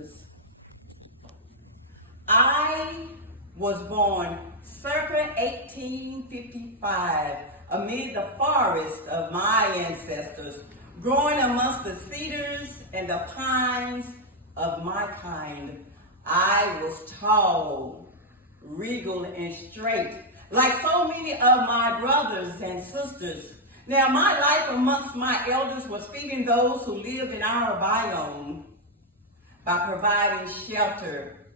sisters. I was born circa 1855 amid the forest of my ancestors, growing amongst the cedars and the pines of my kind. I was tall, regal, and straight, like so many of my brothers and sisters. Now, my life amongst my elders was feeding those who lived in our biome by providing shelter,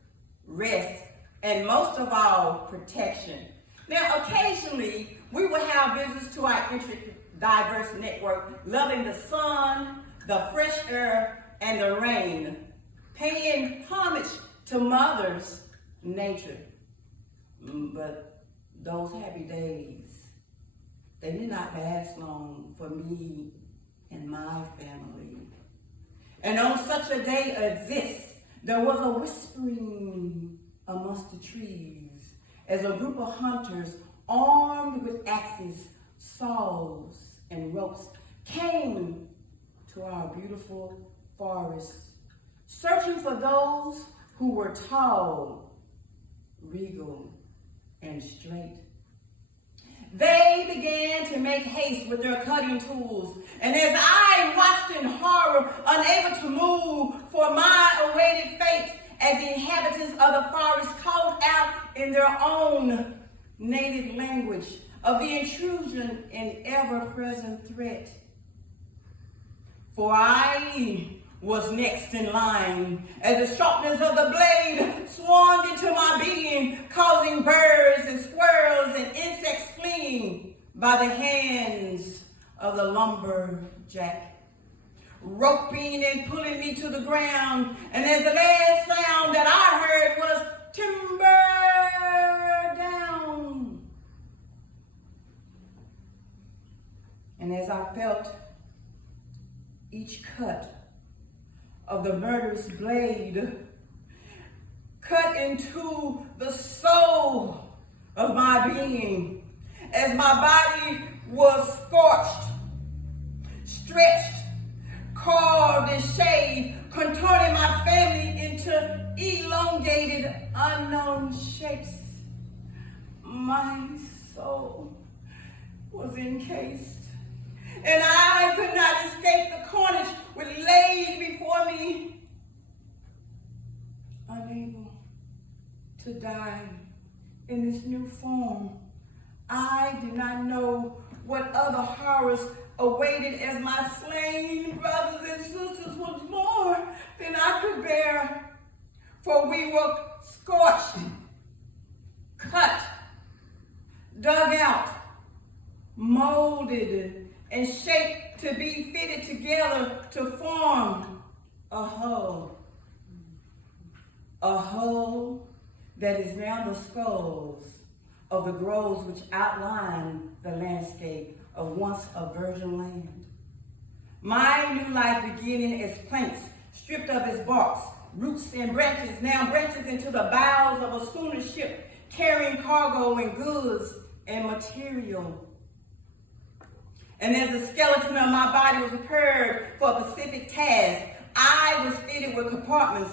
rest, and most of all, protection. Now, occasionally, we will have visits to our intricate, diverse network, loving the sun, the fresh air, and the rain, paying homage to Mother's nature. But those happy days, they did not last long for me and my family. And on such a day as this, there was a whispering amongst the trees as a group of hunters armed with axes, saws, and ropes came to our beautiful forests, searching for those who were tall, regal, and straight. They began to make haste with their cutting tools, and as I watched in horror, unable to move for my awaited fate, as the inhabitants of the forest called out in their own native language of the intrusion and ever-present threat. For I was next in line, as the sharpness of the blade swung into my being, causing birds and squirrels and insects fleeing by the hands of the lumberjack, roping and pulling me to the ground. And as the last sound that I heard was timber down. And as I felt each cut of the murderous blade cut into the soul of my being, as my body was scorched, stretched, carved, and shaved, contorting my family into elongated, unknown shapes. My soul was encased, and I could not escape the carnage which laid before me. Unable to die in this new form, I did not know what other horrors awaited as my slain brothers and sisters was more than I could bear. For we were scorched, cut, dug out, molded, and shaped to be fitted together to form a whole. A whole that is now the skulls of the groves which outline the landscape of once a virgin land. My new life beginning as plants stripped of its barks, roots and branches, now branches into the bows of a schooner ship carrying cargo and goods and material. And as the skeleton of my body was prepared for a specific task, I was fitted with compartments,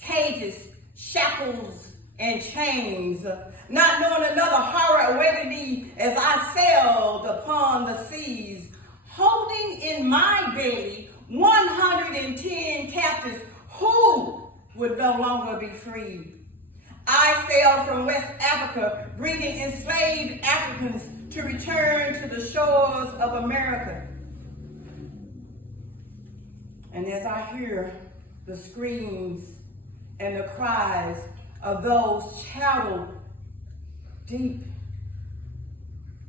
cages, shackles, and chains, not knowing another horror awaited me as I sailed upon the seas, holding in my belly 110 captives who would no longer be free. I sailed from West Africa, bringing enslaved Africans to return to the shores of America. And as I hear the screams and the cries of those chattel deep,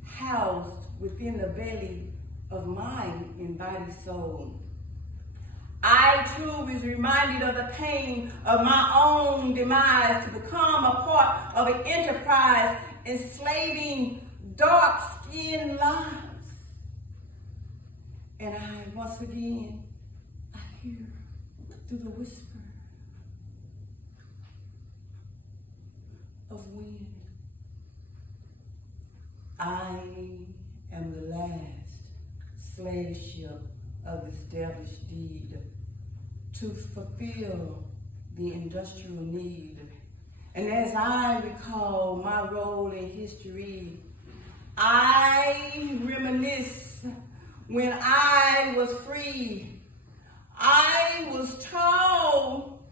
housed within the belly of my embodied soul, I too was reminded of the pain of my own demise to become a part of an enterprise enslaving dark-skinned lives. And I, once again, I hear through the whisper of wind, I am the last slave ship of this devilish deed, to fulfill the industrial need. And as I recall my role in history, I reminisce when I was free. I was tall,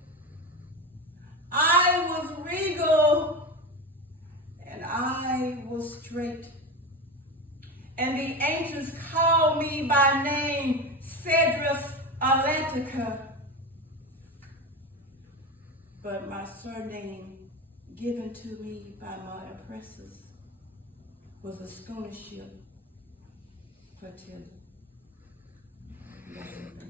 I was regal, and I was straight. And the ancients called me by name Cedrus Atlantica. But my surname, given to me by my oppressors, was a schooner ship, fertility. That's it.